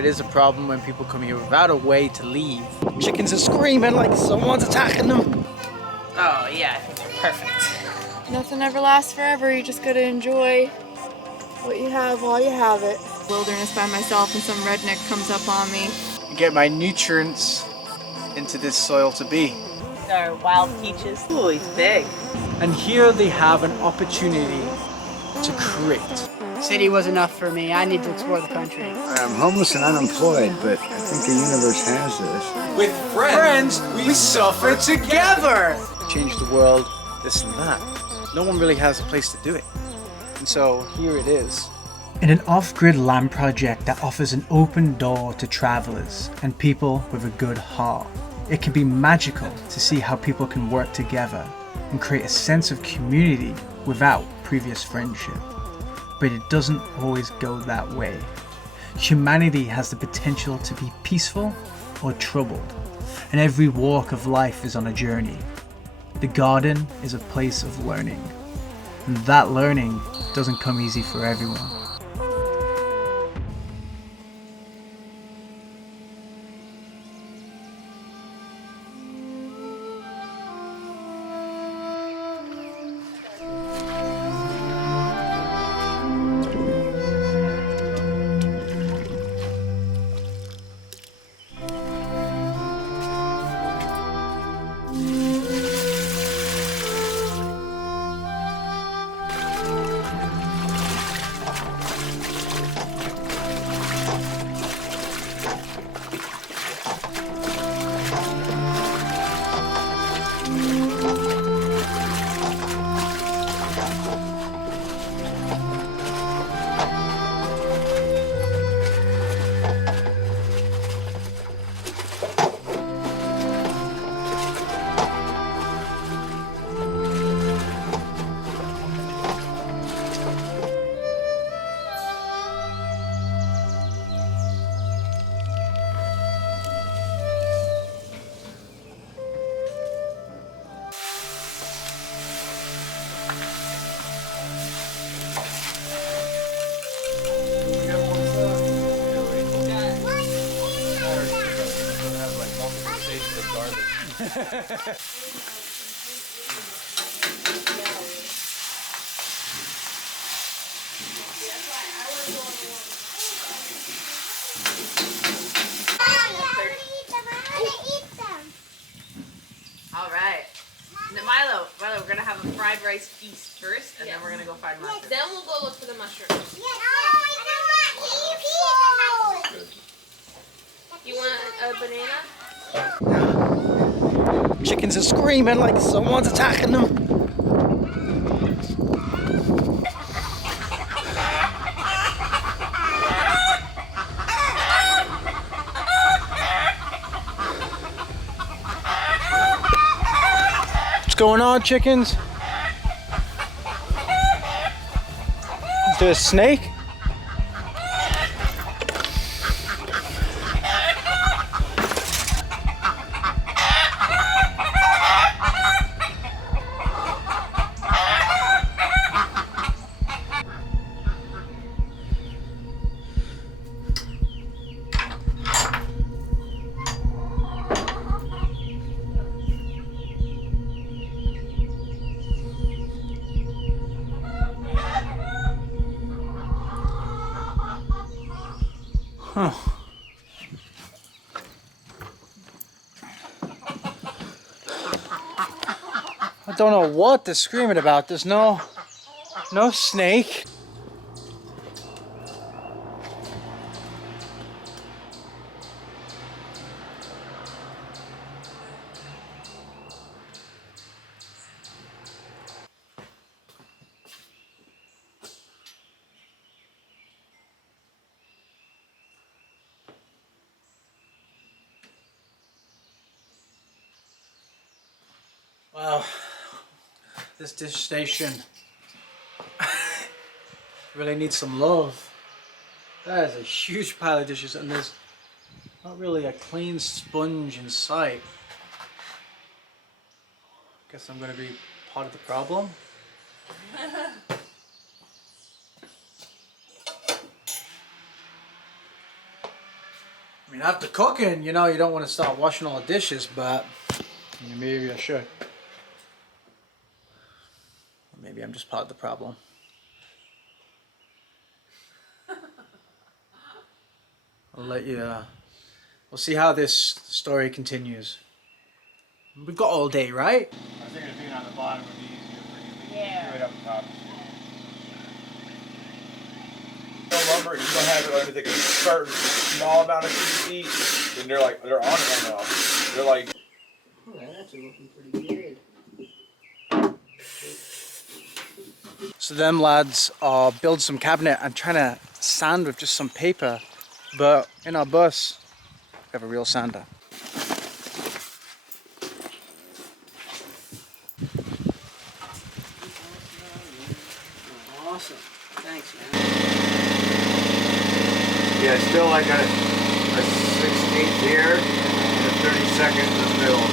it is a problem when people come here without a way to leave. Chickens are screaming like someone's attacking them. Oh yeah, I think they're perfect. Nothing ever lasts forever. You just gotta enjoy what you have while you have it. Wilderness by myself and some redneck comes up on me. Get my nutrients into this soil to be. They're wild peaches. Ooh, he's big. And here they have an opportunity to create. City was enough for me. I need to explore the country. I'm homeless and unemployed, but I think the universe has this. With friends, we suffer together. Change the world, this and that. No one really has a place to do it. And so here it is. In an off-grid land project that offers an open door to travelers and people with a good heart, it can be magical to see how people can work together and create a sense of community without previous friendship. But it doesn't always go that way. Humanity has the potential to be peaceful or troubled, and every walk of life is on a journey. The garden is a place of learning, and that learning doesn't come easy for everyone. Alright. Now, Milo, we're gonna have a fried rice feast first, and then we're gonna go find mushrooms. Then we'll go look for the mushrooms. You want a banana? Chickens are screaming like someone's attacking them. What's going on, chickens? Is there a snake? Huh. I don't know what they're screaming about. There's no snake. Wow, this dish station really needs some love. That is a huge pile of dishes, and there's not really a clean sponge in sight. Guess I'm gonna be part of the problem. I mean, after cooking, you know, you don't want to start washing all the dishes, but maybe I should. Or maybe I'm just part of the problem. I'll let you, we'll see how this story continues. We've got all day, right? I figured being on the bottom would be easier for you. Yeah. Right up top. No lumber, you don't have it like a certain small amount of cubic feet, then they're on it right now. They're like. Oh, that's looking pretty good. So them lads are building some cabinet and trying to sand with just some paper, but in our bus we have a real sander. Awesome. Thanks, man. Yeah, still like a 16th here and a 32nd in the middle.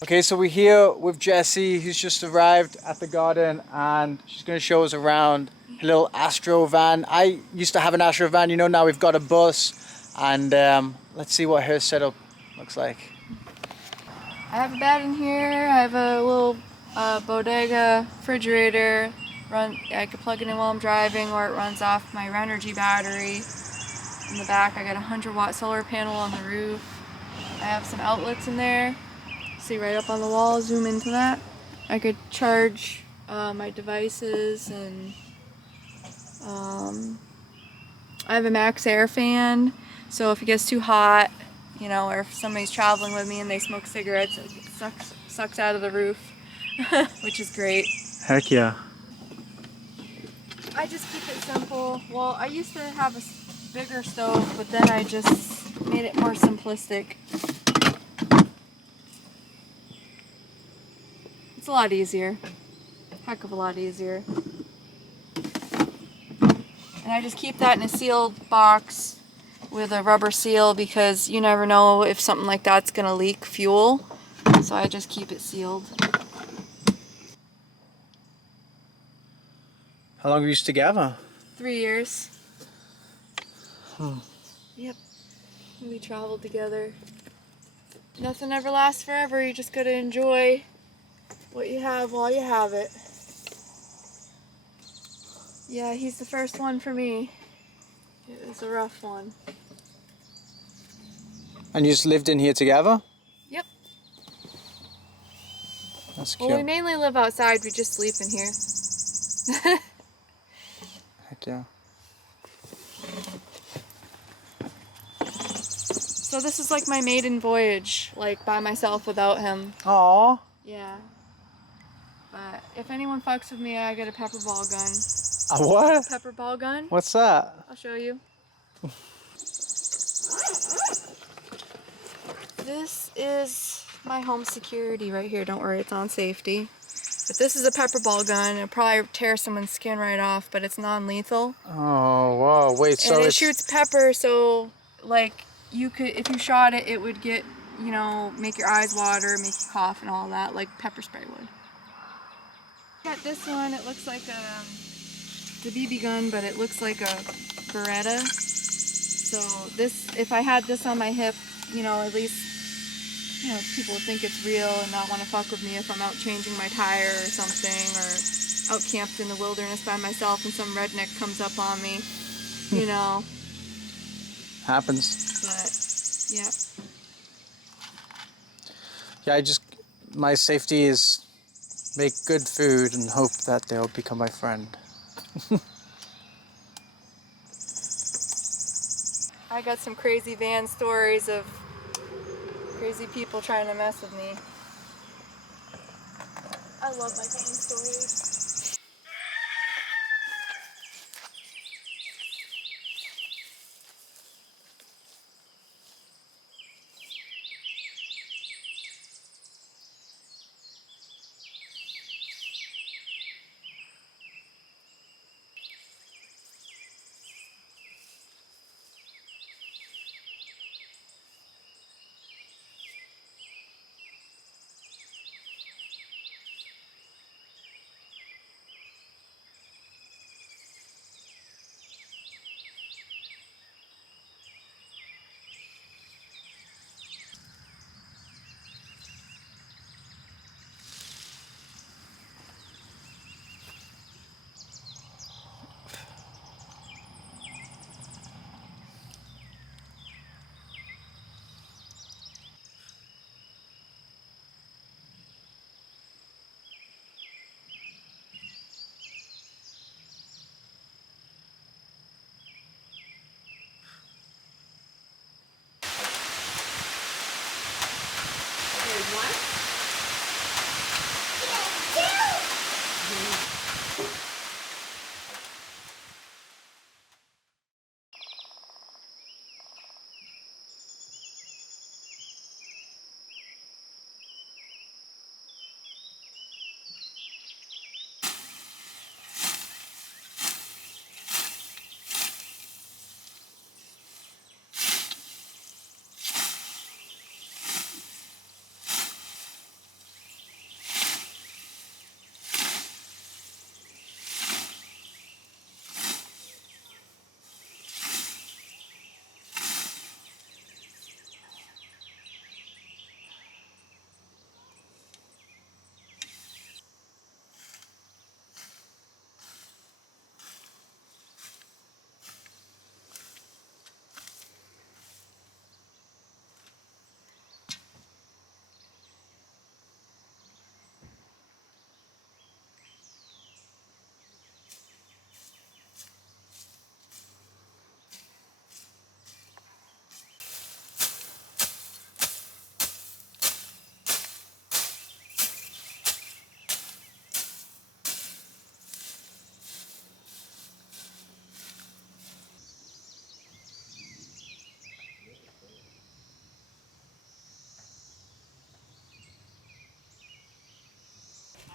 Okay, so we're here with Jessie, who's just arrived at the garden, and she's going to show us around her little Astro van. I used to have an Astro van, you know, now we've got a bus, and let's see what her setup looks like. I have a bed in here. I have a little bodega refrigerator. I could plug it in while I'm driving, or it runs off my Renogy battery. In the back, I got a 100-watt solar panel on the roof. I have some outlets in there. See right up on the wall, zoom into that. I could charge my devices, and I have a max air fan, so if it gets too hot, you know, or if somebody's traveling with me and they smoke cigarettes, it sucks out of the roof, which is great. Heck yeah. I just keep it simple. Well, I used to have a bigger stove, but then I just made it more simplistic. It's a lot easier. Heck of a lot easier. And I just keep that in a sealed box with a rubber seal, because you never know if something like that's gonna leak fuel. So I just keep it sealed. How long were you together? 3 years. Yep. We traveled together. Nothing ever lasts forever. You just gotta enjoy what you have while you have it. Yeah, he's the first one for me. It was a rough one. And you just lived in here together? Yep. That's cute. Well, we mainly live outside. We just sleep in here. Heck yeah. So this is like my maiden voyage, like by myself without him. Aww. Yeah. But if anyone fucks with me, I get a pepper ball gun. A what? Pepper ball gun? What's that? I'll show you. This is my home security right here. Don't worry, it's on safety. But this is a pepper ball gun. It'll probably tear someone's skin right off, but it's non-lethal. Oh, wow. Wait, so and it it's... shoots pepper, so like you could, if you shot it, it would get, you know, make your eyes water, make you cough and all that, like pepper spray would. Got this one. It looks like the BB gun, but it looks like a Beretta. So this, if I had this on my hip, you know, at least, you know, people would think it's real and not want to fuck with me if I'm out changing my tire or something, or out camped in the wilderness by myself and some redneck comes up on me, you know. Happens. But, yeah. Yeah, my safety is make good food and hope that they'll become my friend. I got some crazy van stories of crazy people trying to mess with me. I love my van stories. one?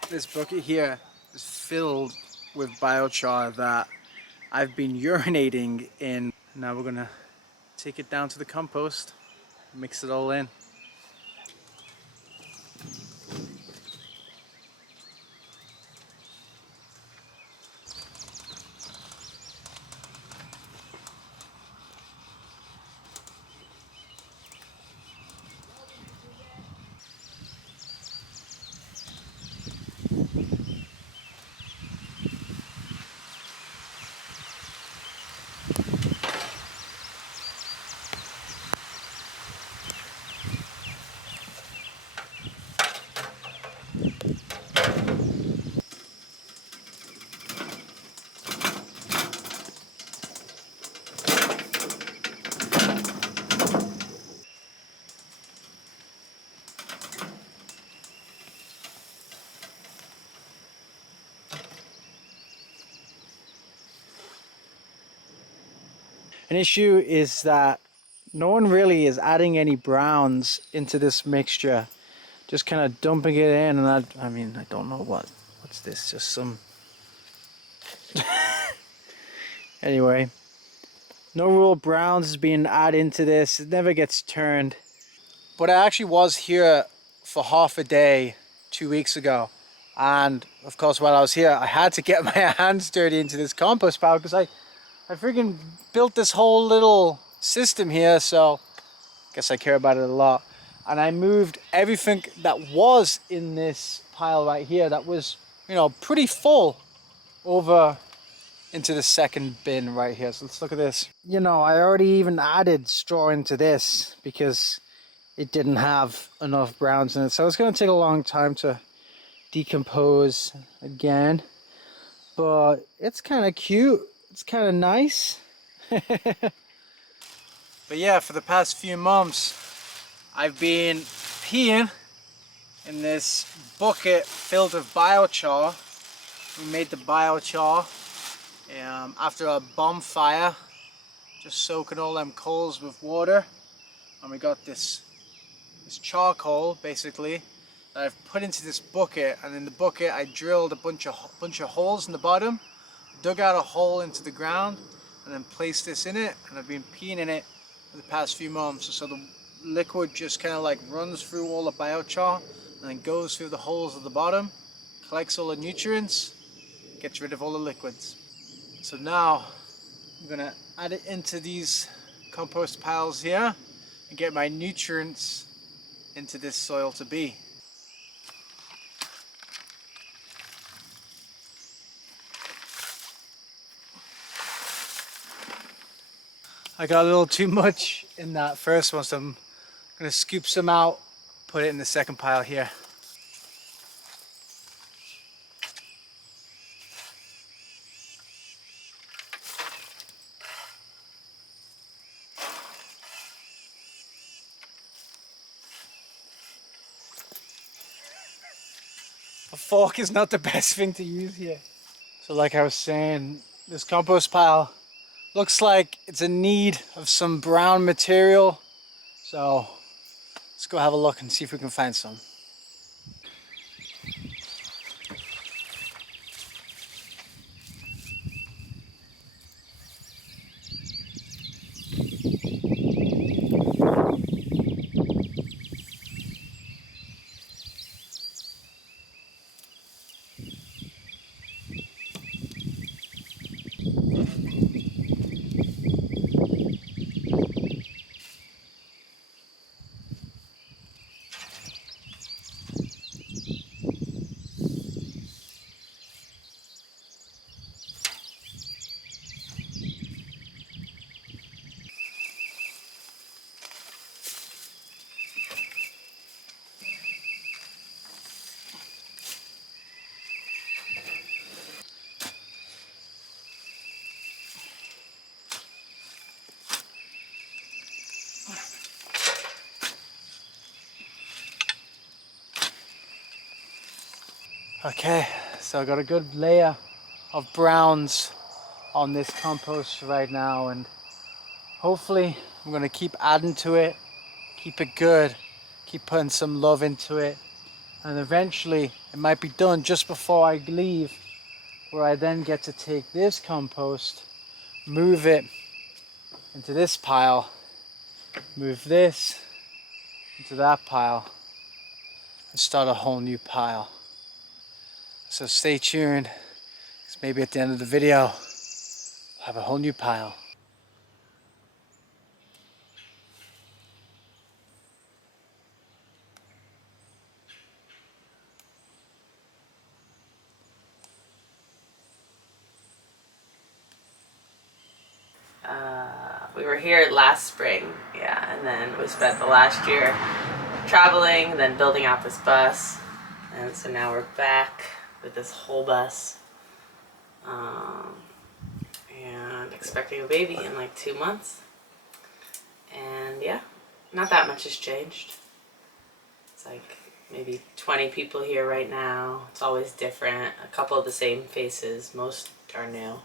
This bucket here is filled with biochar that I've been urinating in. Now we're gonna take it down to the compost, mix it all in. An issue is that no one really is adding any browns into this mixture. Just kind of dumping it in, and I mean, I don't know what's this, just some... Anyway, no real browns is being added into this. It never gets turned. But I actually was here for half a day 2 weeks ago. And of course, while I was here, I had to get my hands dirty into this compost pile because I freaking built this whole little system here, so I guess I care about it a lot. And I moved everything that was in this pile right here that was, you know, pretty full over into the second bin right here. So let's look at this. You know, I already even added straw into this because it didn't have enough browns in it. So it's going to take a long time to decompose again. But it's kind of cute. It's kind of nice. But yeah, for the past few months, I've been peeing in this bucket filled with biochar. We made the biochar after a bonfire, just soaking all them coals with water. And we got this charcoal, basically, that I've put into this bucket. And in the bucket, I drilled a bunch of holes in the bottom, dug out a hole into the ground, and then placed this in it. And I've been peeing in it for the past few months. So the liquid just kind of like runs through all the biochar and then goes through the holes at the bottom, collects all the nutrients, gets rid of all the liquids. So now I'm gonna add it into these compost piles here and get my nutrients into this soil to be. I got a little too much in that first one, so I'm gonna scoop some out, put it in the second pile here. a fork is not the best thing to use here. So like I was saying, this compost pile looks like it's in need of some brown material. So let's go have a look and see if we can find some. Okay, so I got a good layer of browns on this compost right now, and hopefully I'm gonna keep adding to it, keep it good, keep putting some love into it, and eventually it might be done just before I leave, where I then get to take this compost, move it into this pile, move this into that pile, and start a whole new pile. So stay tuned, because maybe at the end of the video, we'll have a whole new pile. We were here last spring, yeah, and then we spent the last year traveling, then building out this bus, and so now we're back with this whole bus, and expecting a baby in like 2 months. And yeah, not that much has changed. It's like maybe 20 people here right now. It's always different. A couple of the same faces. Most are new.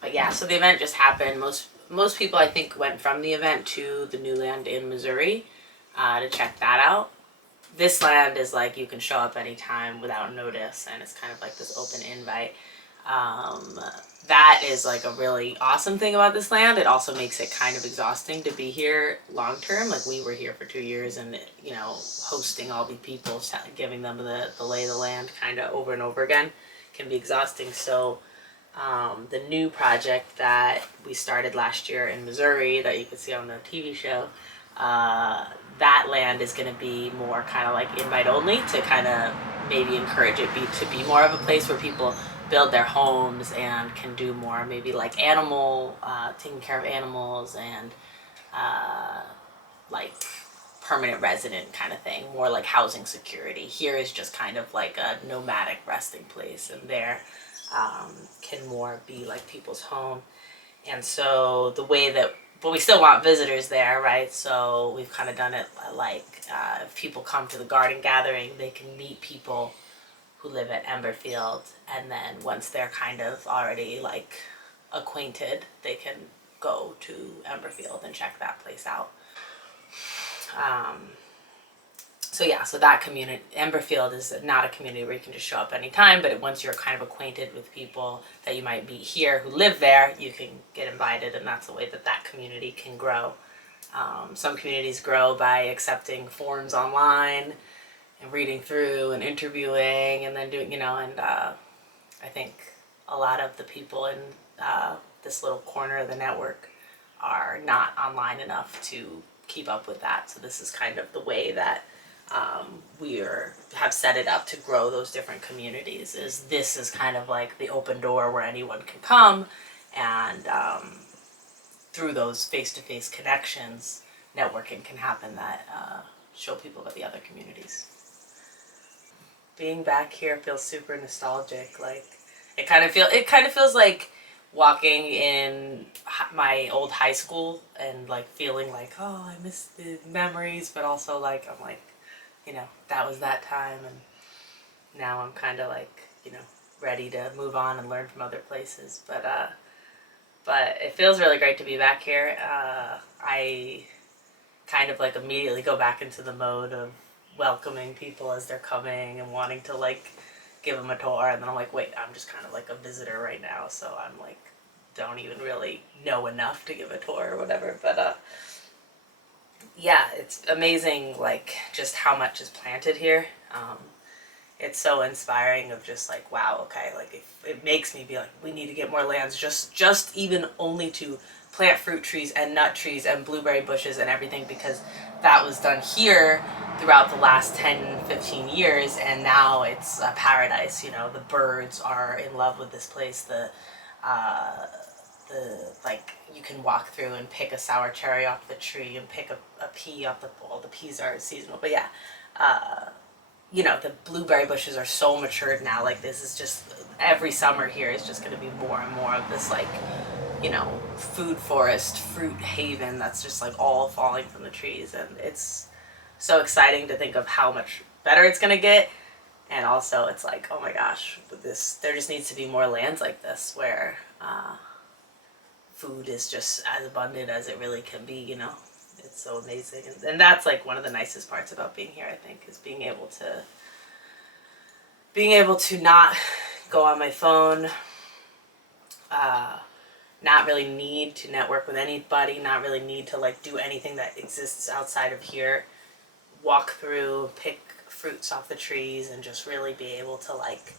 But yeah, so the event just happened. Most people, I think, went from the event to the new land in Missouri to check that out. This land is like you can show up anytime without notice, and it's kind of like this open invite. That is like a really awesome thing about this land. It also makes it kind of exhausting to be here long term. Like we were here for 2 years, and you know, hosting all these people, giving them the lay of the land kind of over and over again can be exhausting. So the new project that we started last year in Missouri that you can see on the TV show, that land is going to be more kind of like invite only, to kind of maybe encourage it to be more of a place where people build their homes and can do more, maybe like taking care of animals and like permanent resident kind of thing, more like housing security. Here is just kind of like a nomadic resting place, and there can more be like people's home. And so the way that, but we still want visitors there, right? So we've kind of done it like if people come to the garden gathering, they can meet people who live at Emberfield, and then once they're kind of already like acquainted, they can go to Emberfield and check that place out. So yeah, so that community, Emberfield, is not a community where you can just show up anytime, but once you're kind of acquainted with people that you might meet here who live there, you can get invited, and that's the way that that community can grow. Some communities grow by accepting forms online and reading through and interviewing and then doing, and I think a lot of the people in this little corner of the network are not online enough to keep up with that. So this is kind of the way that have set it up to grow those different communities. This is kind of like the open door where anyone can come, and through those face-to-face connections, networking can happen that show people about the other communities. Being back here feels super nostalgic. Like it kind of feels like walking in my old high school and like feeling like, oh, I miss the memories, but also like I'm like, that was that time. And now I'm kind of like, you know, ready to move on and learn from other places. But it feels really great to be back here. I kind of like immediately go back into the mode of welcoming people as they're coming and wanting to like give them a tour, and then I'm like, wait, I'm just kind of like a visitor right now, so I'm like, don't even really know enough to give a tour or whatever. But yeah, it's amazing like just how much is planted here. It's so inspiring of just like, wow, okay, like it makes me be like, we need to get more lands, just even only to plant fruit trees and nut trees and blueberry bushes and everything, because that was done here throughout the last 10-15 years, and now it's a paradise. You know, the birds are in love with this place. The like, you can walk through and pick a sour cherry off the tree and pick a pea off the, well, the peas are seasonal, but yeah, you know, the blueberry bushes are so matured now. Like, this is just, every summer here is just going to be more and more of this, like, you know, food forest, fruit haven that's just like all falling from the trees. And it's so exciting to think of how much better it's going to get. And also it's like, oh my gosh, there just needs to be more lands like this where food is just as abundant as it really can be, you know. It's so amazing. And that's like one of the nicest parts about being here, I think, is being able to not go on my phone, not really need to network with anybody, not really need to like do anything that exists outside of here, walk through, pick fruits off the trees, and just really be able to like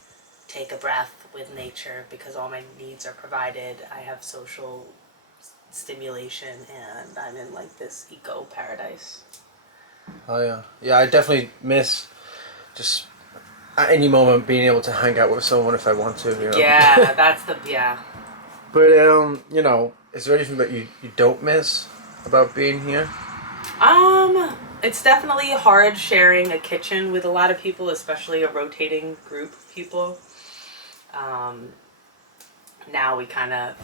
take a breath with nature, because all my needs are provided. I have social stimulation, and I'm in like this eco paradise. Oh yeah, yeah. I definitely miss just at any moment being able to hang out with someone if I want to. You know? Yeah, that's the, yeah. But you know, is there anything that you don't miss about being here? It's definitely hard sharing a kitchen with a lot of people, especially a rotating group of people. Now we kind of,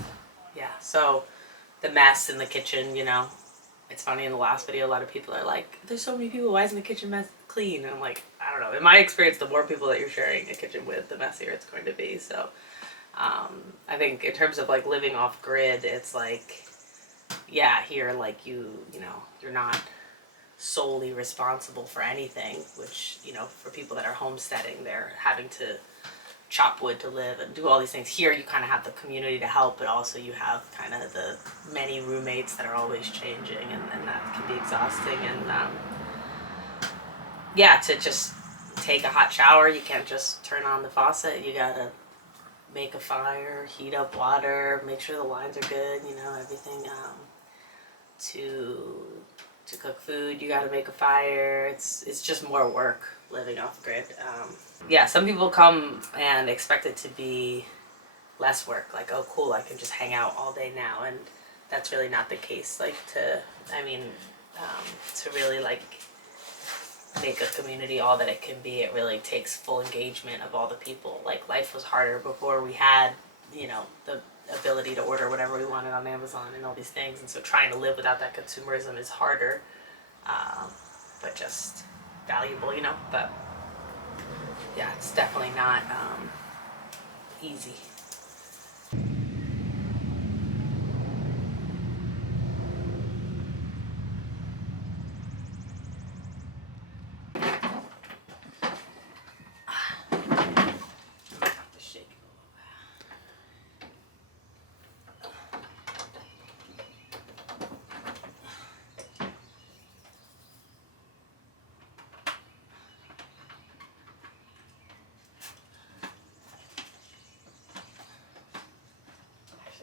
yeah, so the mess in the kitchen, you know, it's funny, in the last video, a lot of people are like, there's so many people, why isn't the kitchen clean? And I'm like, I don't know. In my experience, the more people that you're sharing a kitchen with, the messier it's going to be. So I think in terms of like living off grid, it's like, yeah, here, like you know, you're not solely responsible for anything, which, you know, for people that are homesteading, they're having to chop wood to live and do all these things. Here you kind of have the community to help, but also you have kind of the many roommates that are always changing, and that can be exhausting. And yeah, to just take a hot shower, you can't just turn on the faucet. You gotta make a fire, heat up water, make sure the lines are good, you know, everything. To cook food, you gotta make a fire. It's just more work living off grid. Yeah, some people come and expect it to be less work, like, oh cool, I can just hang out all day now, and that's really not the case. Like, to really like make a community all that it can be, it really takes full engagement of all the people. Like, life was harder before we had, you know, the ability to order whatever we wanted on Amazon and all these things, and so trying to live without that consumerism is harder, but just valuable, you know. But yeah, it's definitely not easy.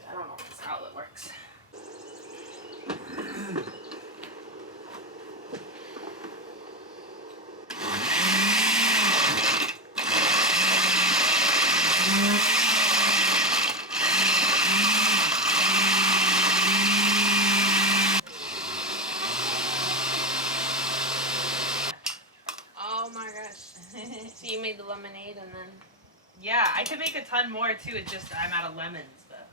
I don't know if this outlet works. Oh my gosh. So you made the lemonade and then... Yeah, I could make a ton more too. It's just I'm out of lemons, but.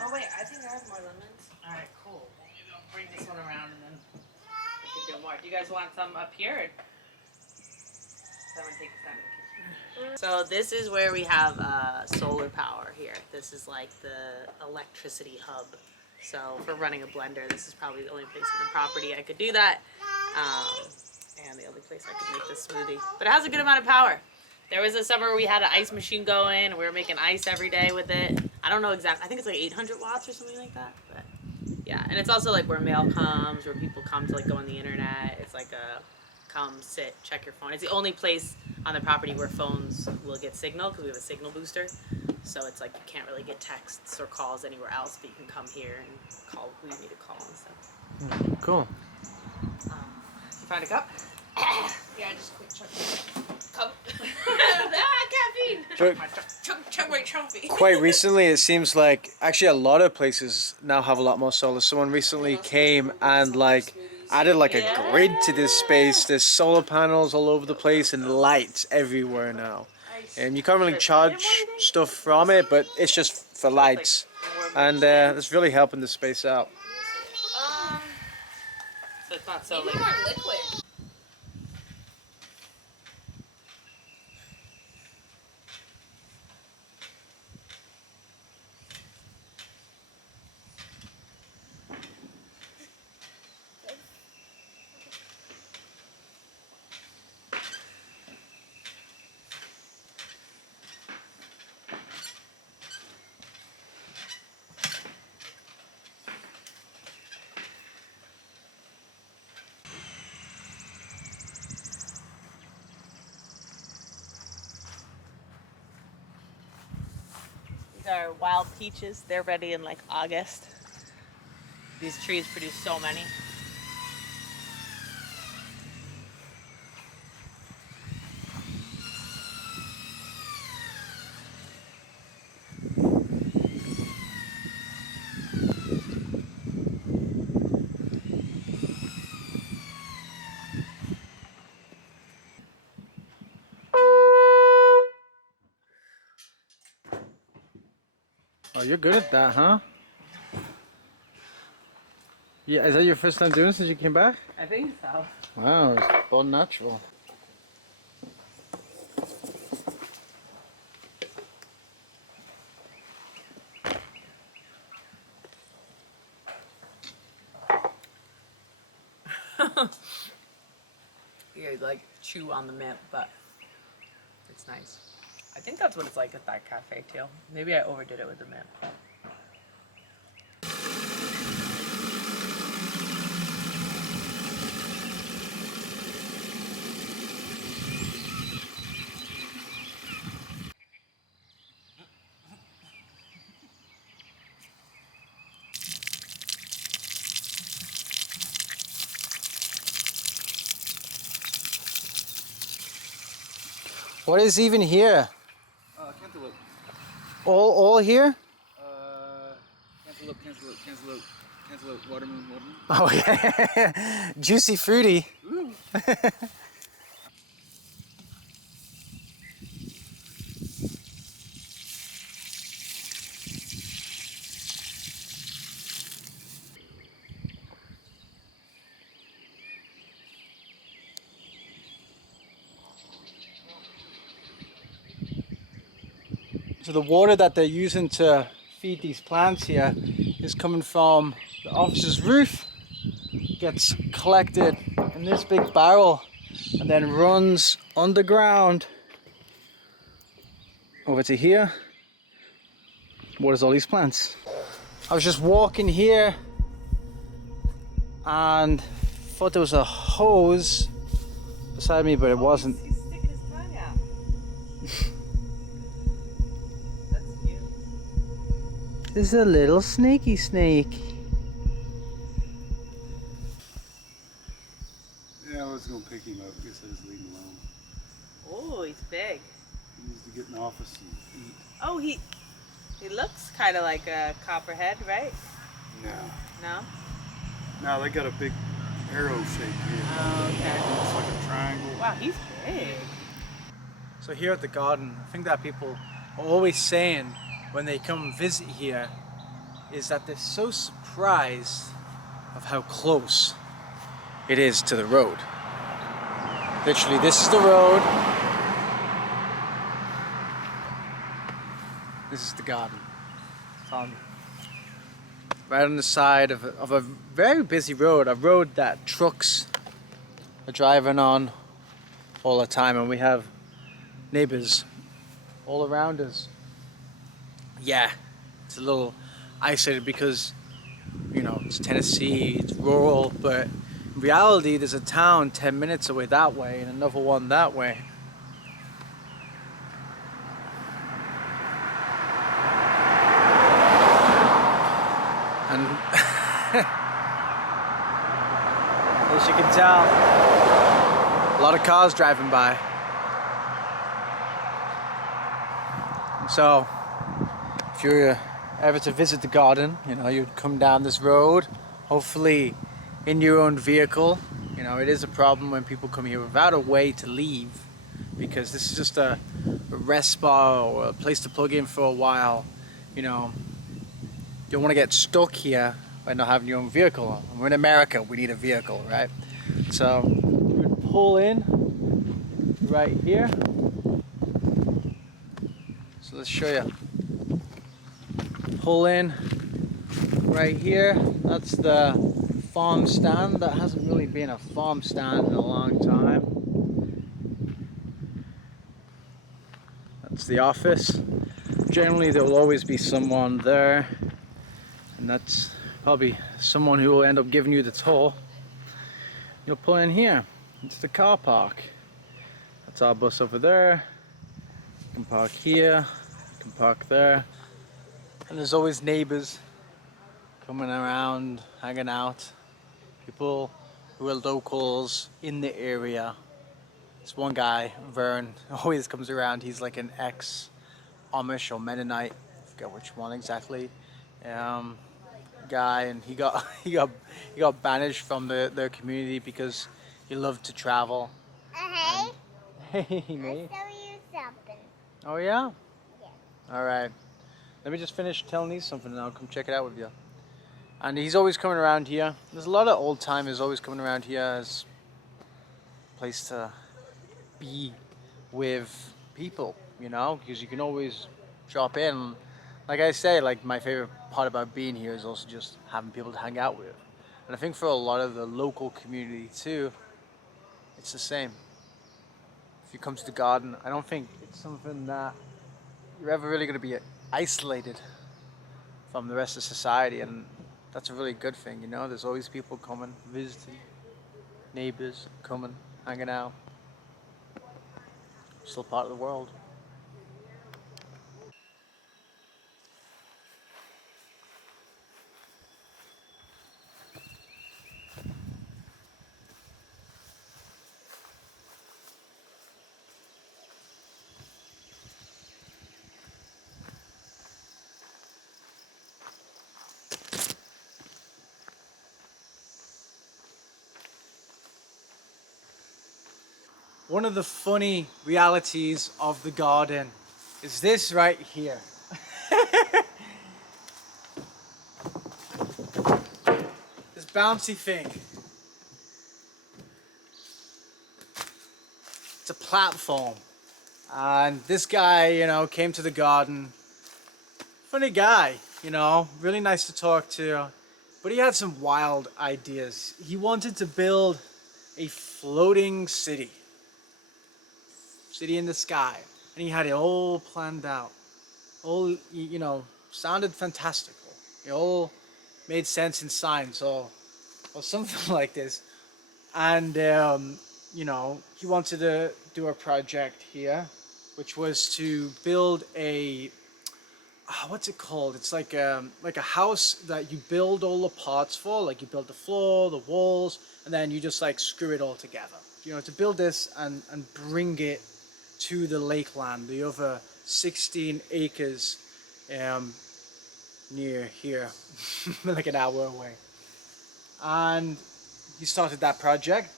Oh wait, I think I have more lemons. All right, cool. I'll bring this one around and then we can do more. Do you guys want some up here? Or... Someone take us down to the kitchen. So this is where we have solar power here. This is like the electricity hub. So for running a blender, this is probably the only place on the property I could do that. And the only place I could make this smoothie. But it has a good amount of power. There was a summer we had an ice machine going, and we were making ice every day with it. I don't know exactly. I think it's like 800 watts or something like that. But yeah, and it's also like where mail comes, where people come to like go on the internet. It's like a come, sit, check your phone. It's the only place on the property where phones will get signal because we have a signal booster. So it's like you can't really get texts or calls anywhere else, but you can come here and call who you need to call and stuff. Cool. You find a cup? Yeah, just quick chug. Cup. Caffeine. But Chug my trophy. quite recently, it seems like actually a lot of places now have a lot more solar. Someone recently came and like added like a grid to this space. There's solar panels all over the place and lights everywhere now. And you can't really charge stuff from it, but it's just for lights. And it's really helping the space out. So it's not so Maybe like. more liquid. These are wild peaches. They're ready in like August. These trees produce so many. Oh, you're good at that, huh? Yeah, is that your first time doing it since you came back? I think so. Wow, it's all natural. You like chew on the mint, but it's nice. I think that's what it's like at that cafe too. Maybe I overdid it with the mint. What is even here? Cantaloupe. All here? Cantaloupe, watermelon. Oh yeah, juicy fruity. So the water that they're using to feed these plants here is coming from the office's roof, gets collected in this big barrel and then runs underground over to here, waters all these plants. I was just walking here and thought there was a hose beside me, but it wasn't. He's sticking his tongue out. That's cute. This is a little snaky snake. Yeah, I was gonna pick him up. I guess I just leave him alone. Oh, he's big. He needs to get in the office and eat. Oh, he looks kind of like a copperhead, right? No. No? No, they got a big arrow shape here. Oh, okay. It's like a triangle. Wow, he's big. So here at the garden, I think that people are always saying when they come visit here is that they're so surprised of how close it is to the road. Literally, this is the road, This is the garden. Right on the side of a very busy road, a road that trucks are driving on all the time, and we have neighbors all around us. Yeah, it's a little isolated because, you know, it's Tennessee, it's rural, but in reality there's a town 10 minutes away that way and another one that way. And as you can tell, a lot of cars driving by. And so, if you're ever to visit the garden, you know, you'd come down this road, hopefully in your own vehicle. You know, it is a problem when people come here without a way to leave, because this is just a rest spot or a place to plug in for a while. You know, you don't want to get stuck here by not having your own vehicle. We're in America, we need a vehicle, right? So you would pull in right here. So let's show you. Pull in right here. That's the farm stand. That hasn't really been a farm stand in a long time. That's the office. Generally there will always be someone there, and that's probably someone who will end up giving you the tour. You'll pull in here. It's the car park. That's our bus over there. You can park here, you can park there. And there's always neighbors coming around, hanging out. People who are locals in the area. This one guy, Vern, always comes around. He's like an ex-Amish or Mennonite, I forget which one exactly, guy, and he got banished from their community because he loved to travel. Hey, Hey, mate. I'll show you something. Oh yeah? Yeah. All right. Let me just finish telling you something and I'll come check it out with you. And he's always coming around here. There's a lot of old timers always coming around here as a place to be with people, you know, because you can always drop in. Like I say, like my favorite part about being here is also just having people to hang out with. And I think for a lot of the local community too, it's the same. If you come to the garden, I don't think it's something that you're ever really going to be isolated from the rest of society, and that's a really good thing, you know. There's always people coming, visiting, neighbors coming, hanging out. Still part of the world. One of the funny realities of the garden is this right here. This bouncy thing. It's a platform. And this guy, you know, came to the garden. Funny guy, you know, really nice to talk to. But he had some wild ideas. He wanted to build a floating city. City in the sky, and he had it all planned out. All, you know, sounded fantastical. It all made sense in science, or something like this. And you know, he wanted to do a project here, which was to build a what's it called? It's like a house that you build all the parts for. Like you build the floor, the walls, and then you just like screw it all together. You know, to build this and bring it to the lakeland, the other 16 acres near here, like an hour away. And he started that project,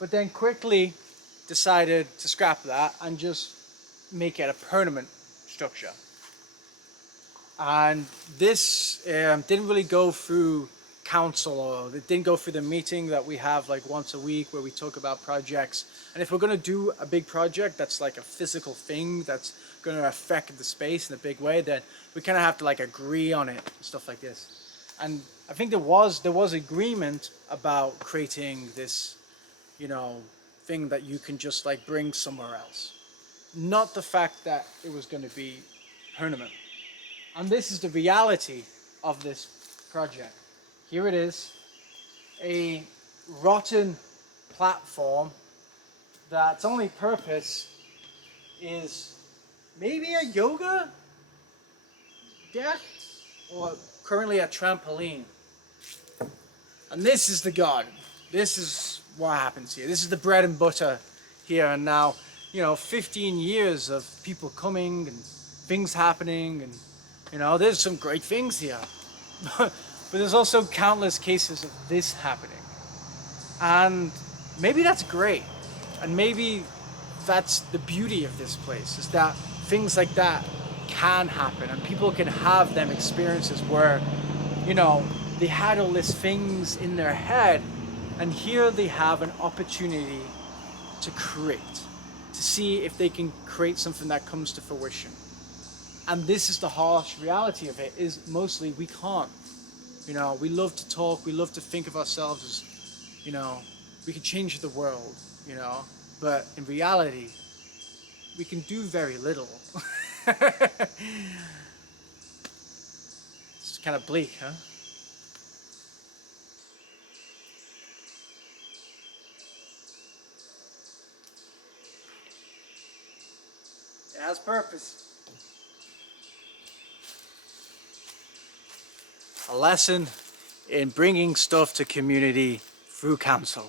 but then quickly decided to scrap that and just make it a permanent structure. And this didn't really go through council, or it didn't go through the meeting that we have like once a week where we talk about projects. And if we're going to do a big project that's like a physical thing that's going to affect the space in a big way, then we kind of have to like agree on it and stuff like this. And I think there was agreement about creating this, you know, thing that you can just like bring somewhere else. Not the fact that it was going to be permanent. And this is the reality of this project. Here it is, a rotten platform that's only purpose is maybe a yoga deck or currently a trampoline. And this is the garden. This is what happens here. This is the bread and butter here and now. You know, 15 years of people coming and things happening, and you know, there's some great things here. But there's also countless cases of this happening. And maybe that's great. And maybe that's the beauty of this place, is that things like that can happen and people can have them experiences where, you know, they had all these things in their head, and here they have an opportunity to create, to see if they can create something that comes to fruition. And this is the harsh reality of it, is mostly we can't. You know, we love to talk, we love to think of ourselves as, you know, we can change the world, you know, but in reality, we can do very little. It's kind of bleak, huh? It has purpose. A lesson in bringing stuff to community through council.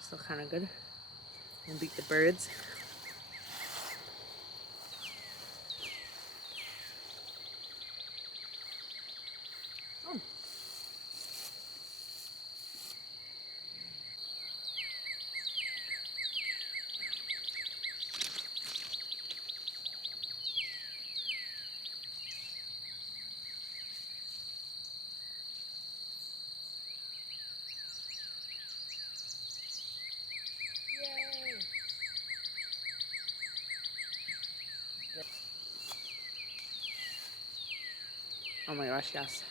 Still kind of good. And beat the birds. Oh my gosh, yes.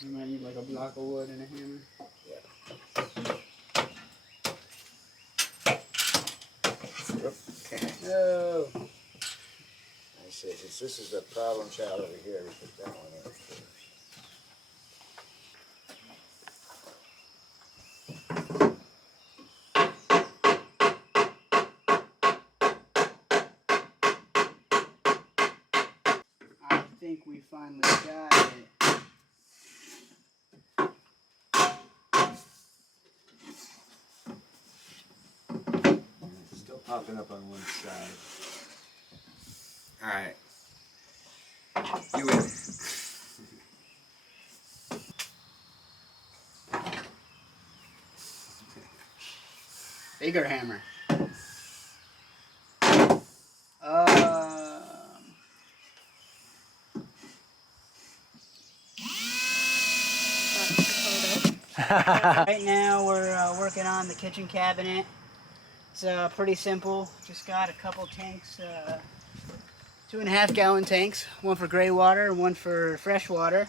You might need like a block of wood and a hammer. Okay. No. I see. This is the problem child over here. We put that one in. I think we finally got it. Still popping up on one side. All right. You win. Bigger hammer. Right now we're working on the kitchen cabinet. It's pretty simple. Just got a couple tanks, 2.5 gallon tanks, one for gray water and one for fresh water.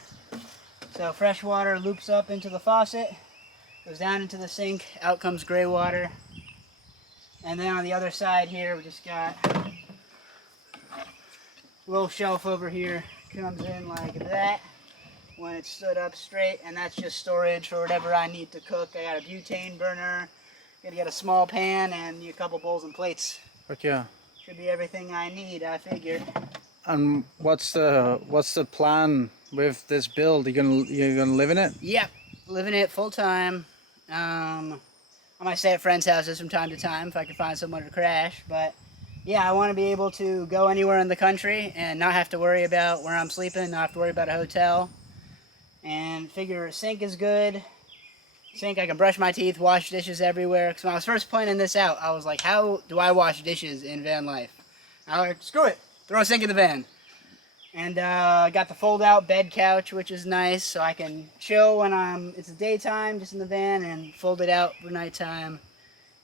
So fresh water loops up into the faucet, goes down into the sink, out comes gray water. And then on the other side here we just got little shelf over here comes in like that when it's stood up straight, and that's just storage for whatever I need to cook. I got a butane burner, gotta get a small pan, and a couple bowls and plates. Heck yeah. Should be everything I need, I figure. And what's the plan with this build? You're gonna live in it? Yep, living it full time. I might stay at friends' houses from time to time if I can find somewhere to crash, but yeah, I want to be able to go anywhere in the country and not have to worry about where I'm sleeping, not have to worry about a hotel. And figure a sink is good. Sink, I can brush my teeth, wash dishes everywhere. Because when I was first planning this out, I was like, how do I wash dishes in van life? I was like, screw it, throw a sink in the van. And I got the fold-out bed couch, which is nice, so I can chill when it's daytime, just in the van, and fold it out for nighttime.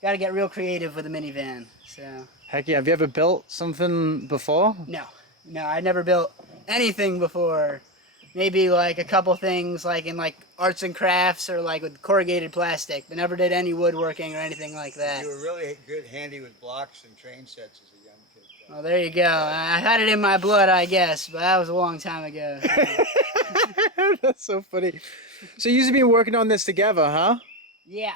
Got to get real creative with a minivan. So. Heck yeah. Have you ever built something before? No, I never built anything before. Maybe like a couple things like in like arts and crafts or like with corrugated plastic, but never did any woodworking or anything like that. You were really good, handy with blocks and train sets as a young kid. Well, there you go. I had it in my blood, I guess, but that was a long time ago. That's so funny. So you've been working on this together, huh? Yeah.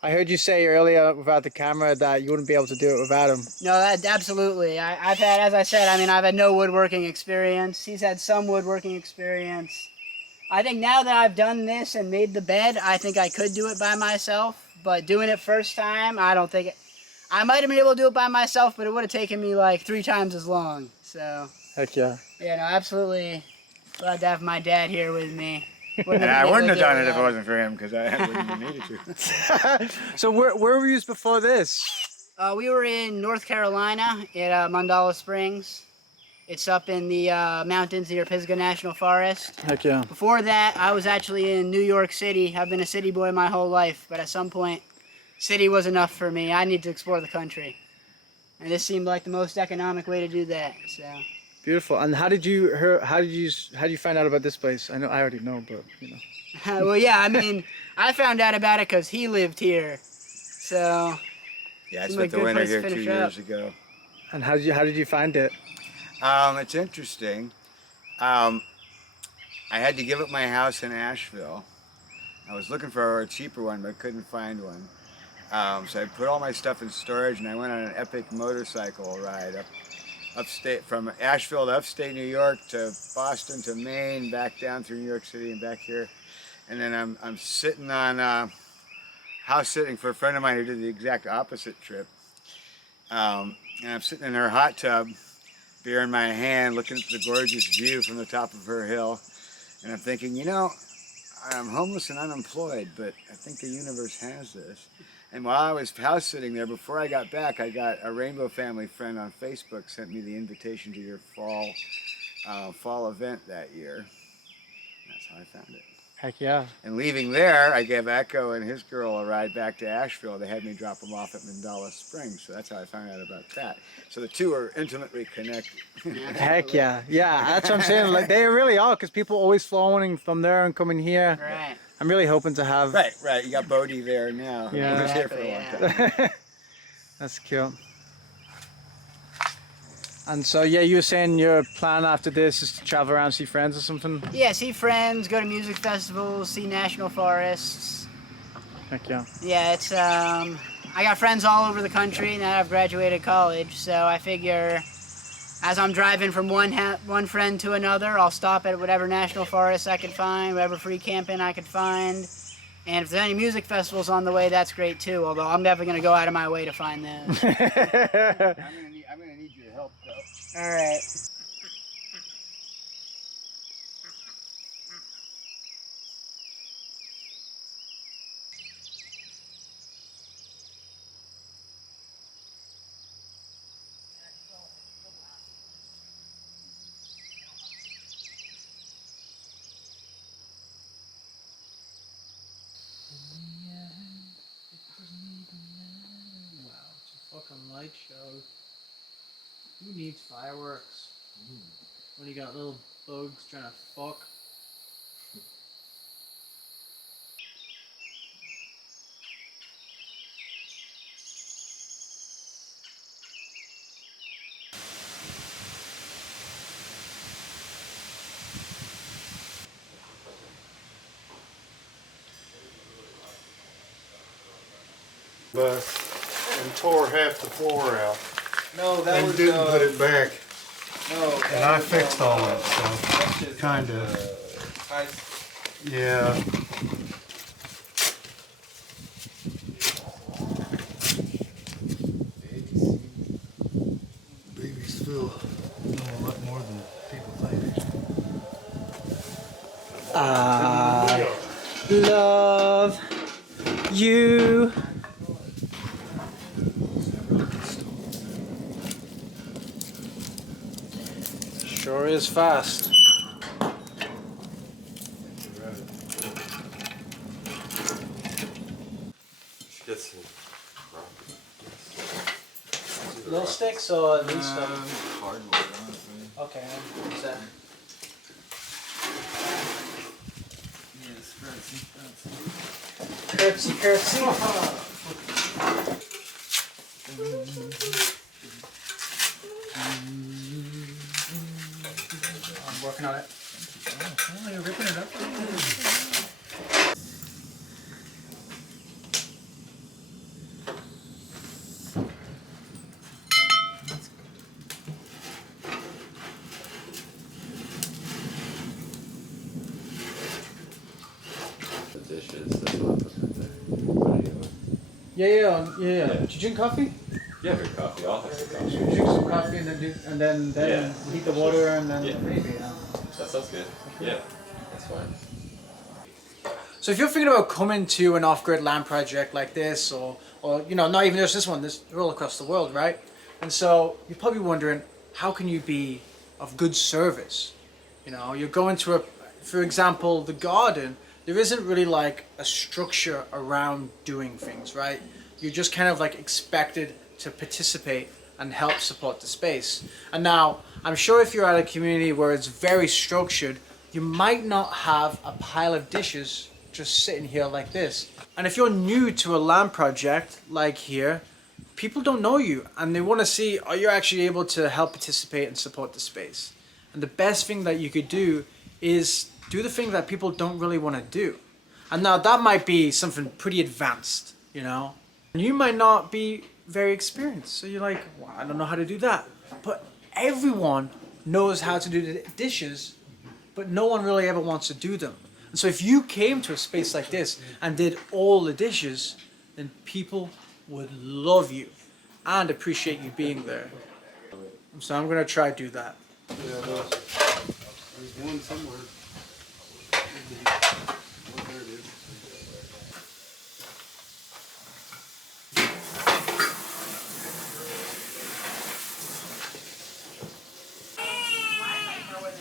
I heard you say earlier without the camera that you wouldn't be able to do it without him. No, absolutely. I've had, as I said, I've had no woodworking experience. He's had some woodworking experience. I think now that I've done this and made the bed, I think I could do it by myself. But doing it first time, I don't think I might have been able to do it by myself, but it would have taken me like 3 times as long. So. Heck yeah. Yeah, no, absolutely glad to have my dad here with me. And I wouldn't have done it if it wasn't for him, because I wouldn't have needed to. So where were you before this? We were in North Carolina at Mandala Springs. It's up in the mountains near Pisgah National Forest. Heck yeah. Before that, I was actually in New York City. I've been a city boy my whole life, but at some point, city was enough for me. I need to explore the country. And this seemed like the most economic way to do that, so. Beautiful. And how did you find out about this place? I already know, but you know. Well, yeah, I found out about it because he lived here, so. Yeah, I spent the winter here 2 years ago. And how did you find it? It's interesting. I had to give up my house in Asheville. I was looking for a cheaper one, but couldn't find one. So I put all my stuff in storage, and I went on an epic motorcycle ride upstate, from Asheville to upstate New York to Boston to Maine, back down through New York City and back here. And then I'm sitting on house sitting for a friend of mine who did the exact opposite trip. And I'm sitting in her hot tub, beer in my hand, looking at the gorgeous view from the top of her hill. And I'm thinking, you know, I'm homeless and unemployed, but I think the universe has this. And while I was house sitting there, before I got back, I got a Rainbow Family friend on Facebook sent me the invitation to your fall event that year. That's how I found it. Heck yeah. And leaving there, I gave Echo and his girl a ride back to Asheville. They had me drop them off at Mandala Springs, so that's how I found out about that. So the two are intimately connected. Heck yeah. Yeah, that's what I'm saying. Like, they really are, because people always flowing from there and coming here. Right. I'm really hoping to have... Right. You got Bodie there now. Yeah. He was here for a long time. That's cute. And so, yeah, you were saying your plan after this is to travel around, see friends or something? Yeah, see friends, go to music festivals, see national forests. Heck yeah. Yeah, it's, I got friends all over the country now that I've graduated college, so I figure as I'm driving from one friend to another, I'll stop at whatever national forest I can find, whatever free camping I could find. And if there's any music festivals on the way, that's great too, although I'm definitely going to go out of my way to find those. I'm gonna need your help, though. All right. Wow, it's a fucking light show. Who needs fireworks? When you got little bugs trying to fuck. bus and tore half the floor out No, that and was didn't put it back. no. And I fixed all that stuff. Kinda. Yeah. Babies feel a lot more than people think. I love you. Sure is fast. Get some Little sticks or these stuff? hardwood, honestly. Okay, what's that? Yes, Curtsy, curtsy. I'm working on it. Oh, you're ripping it up. The dishes, that's what I put right there. What are you doing? Yeah. Did you drink coffee? You have your coffee, I'll have some coffee. Drink some coffee and then Yeah. heat the water and then Yeah. maybe. That sounds good. Yeah, that's fine. So if you're thinking about coming to an off-grid land project like this, or you know, not even just this one, this all across the world, right? And so you're probably wondering, how can you be of good service? You know, you're going to for example, the garden. There isn't really like a structure around doing things, right? You're just kind of like expected to participate and help support the space. And now, I'm sure if you're at a community where it's very structured, you might not have a pile of dishes just sitting here like this. And if you're new to a land project like here, people don't know you and they want to see, are you actually able to help participate and support the space? And the best thing that you could do is do the thing that people don't really want to do. And now that might be something pretty advanced, you know? And you might not be very experienced. So you're like, well, I don't know how to do that. But everyone knows how to do the dishes, but no one really ever wants to do them. And so if you came to a space like this and did all the dishes, then people would love you and appreciate you being there. So I'm gonna try to do that. Yeah, there's one somewhere. Oh, there it is.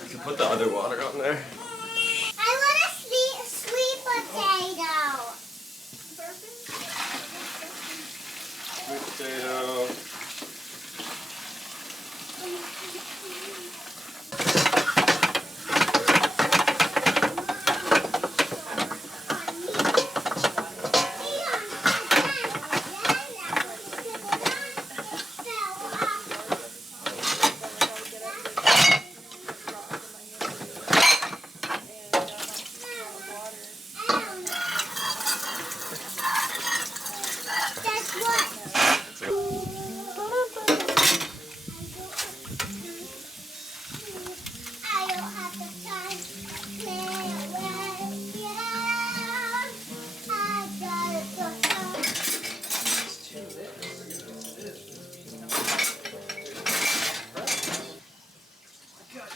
You can put the other water on there. I want a sweet potato. Sweet potato.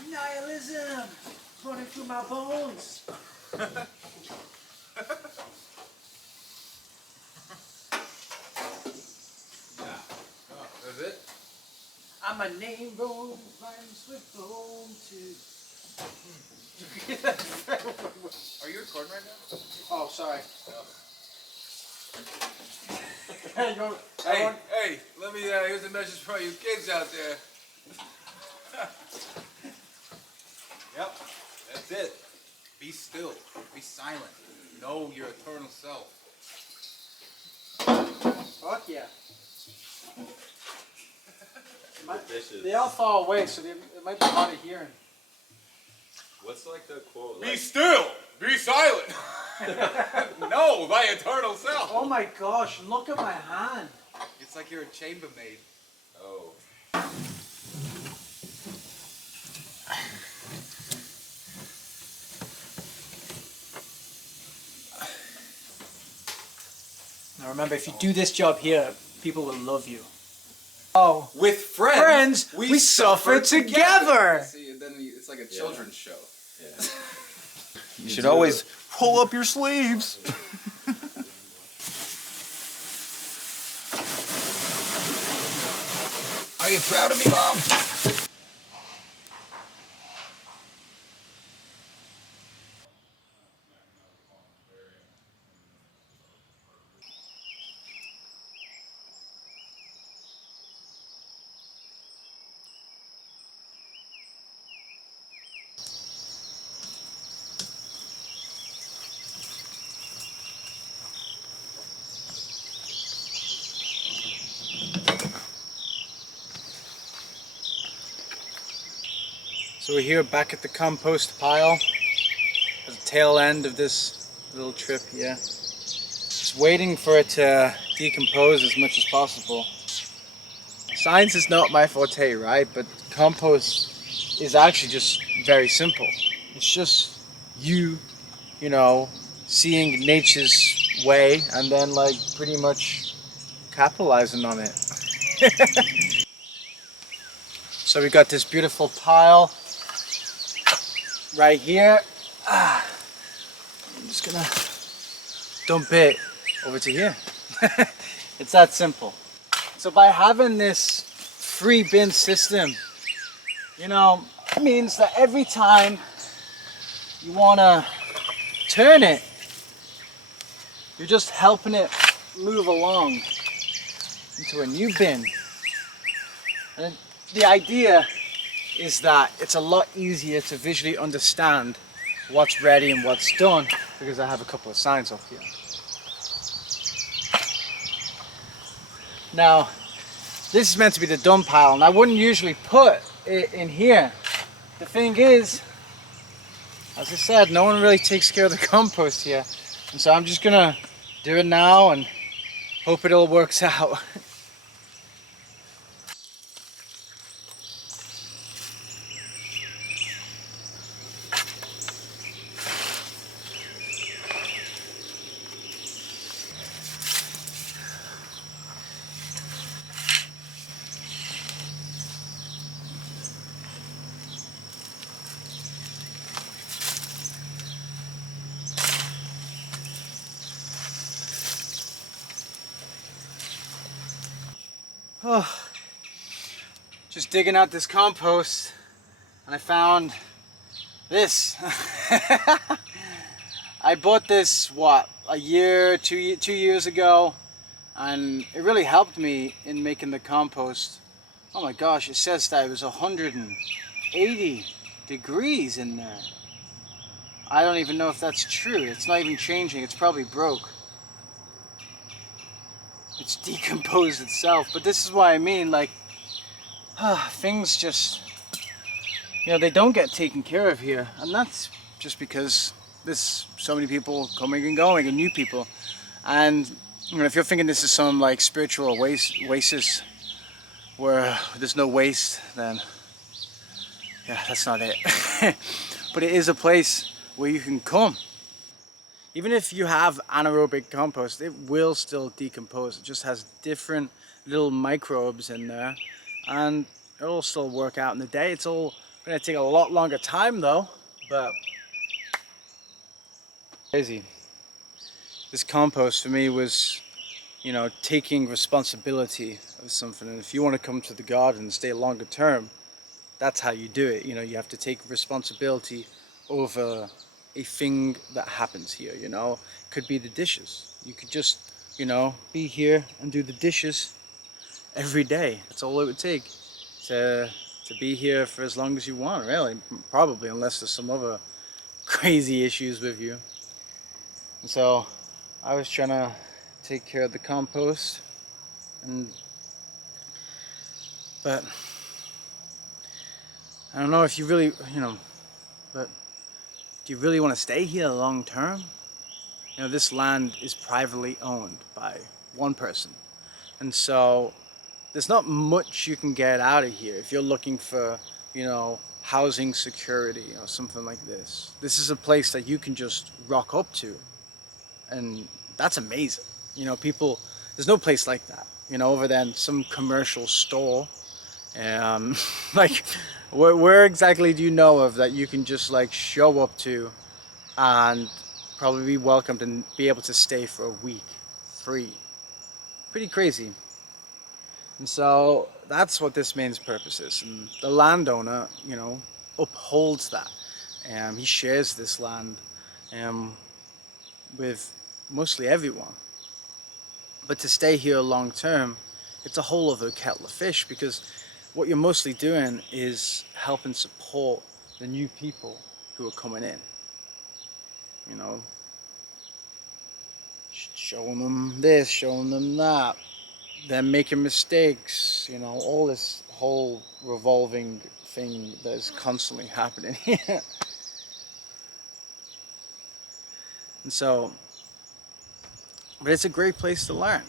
Nihilism running through my bones. That's it? I'm a name road, riding swift home too. Are you recording right now? Oh, sorry. Hey, let me, here's a message for you kids out there. Yep, that's it. Be still, be silent, know your eternal self. Fuck yeah. Dishes. They all fall away, so it might be hard of hearing. What's like the quote? Be Like, still, be silent. No, my eternal self. Oh my gosh, look at my hand. It's like you're a chambermaid. Oh. Now remember, if you do this job here, people will love you. Oh, with friends, we suffer together. See, and then it's like a children's show. Yeah. You should always roll up your sleeves. Are you proud of me, Mom? So we're here back at the compost pile at the tail end of this little trip here. Just waiting for it to decompose as much as possible. Science is not my forte, right? But compost is actually just very simple. It's just you know, seeing nature's way and then like pretty much capitalizing on it. So we got this beautiful pile right here. I'm just gonna dump it over to here. It's that simple. So by having this free bin system, you know, it means that every time you wanna turn it, you're just helping it move along into a new bin. And the idea is that it's a lot easier to visually understand what's ready and what's done because I have a couple of signs up here. Now, this is meant to be the dump pile, and I wouldn't usually put it in here. The thing is, as I said, no one really takes care of the compost here, and so I'm just gonna do it now and hope it all works out. Oh, just digging out this compost, and I found this. I bought this, what, a year, 2 years ago, and it really helped me in making the compost. Oh my gosh, it says that it was 180 degrees in there. I don't even know if that's true. It's not even changing. It's probably broke. It's decomposed itself. But this is what I mean, like, things just, you know, they don't get taken care of here. And that's just because there's so many people coming and going and new people. And you know, if you're thinking this is some like spiritual oasis where there's no waste, then yeah, that's not it. But it is a place where you can come. Even if you have anaerobic compost, it will still decompose. It just has different little microbes in there, and it'll still work out in the day. It's all going to take a lot longer time though, but crazy. This compost for me was, you know, taking responsibility of something. And if you want to come to the garden and stay longer term, that's how you do it. You know, you have to take responsibility over a thing that happens here, you know. Could be the dishes. You could just, you know, be here and do the dishes every day. That's all it would take to be here for as long as you want, really. Probably, unless there's some other crazy issues with you. And so I was trying to take care of the compost, but I don't know if you really, you know, but do you really want to stay here long term? You know, this land is privately owned by one person. And so there's not much you can get out of here if you're looking for, you know, housing security or something like this. This is a place that you can just rock up to, and that's amazing. You know, people, there's no place like that, you know, other than some commercial store. Like, where exactly do you know of that you can just like show up to and probably be welcomed and be able to stay for a week free? Pretty crazy. And so that's what this main purpose is. And the landowner, you know, upholds that. He shares this land with mostly everyone. But to stay here long term, it's a whole other kettle of fish, because what you're mostly doing is helping support the new people who are coming in. You know, showing them this, showing them that. They're making mistakes, you know, all this whole revolving thing that is constantly happening here. And so, but it's a great place to learn.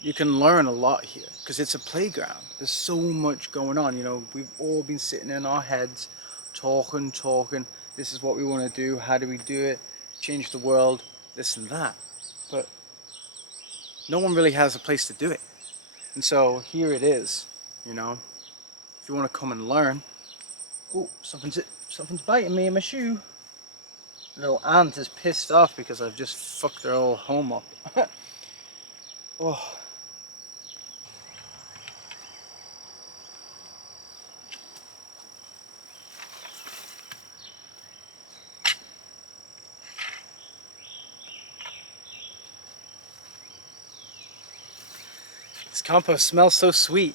You can learn a lot here because it's a playground. There's so much going on. You know, we've all been sitting in our heads, talking. This is what we want to do. How do we do it? Change the world, this and that. But no one really has a place to do it. And so here it is, you know. If you want to come and learn. Oh, something's biting me in my shoe. Little ant is pissed off because I've just fucked their whole home up. Oh. This compost smells so sweet.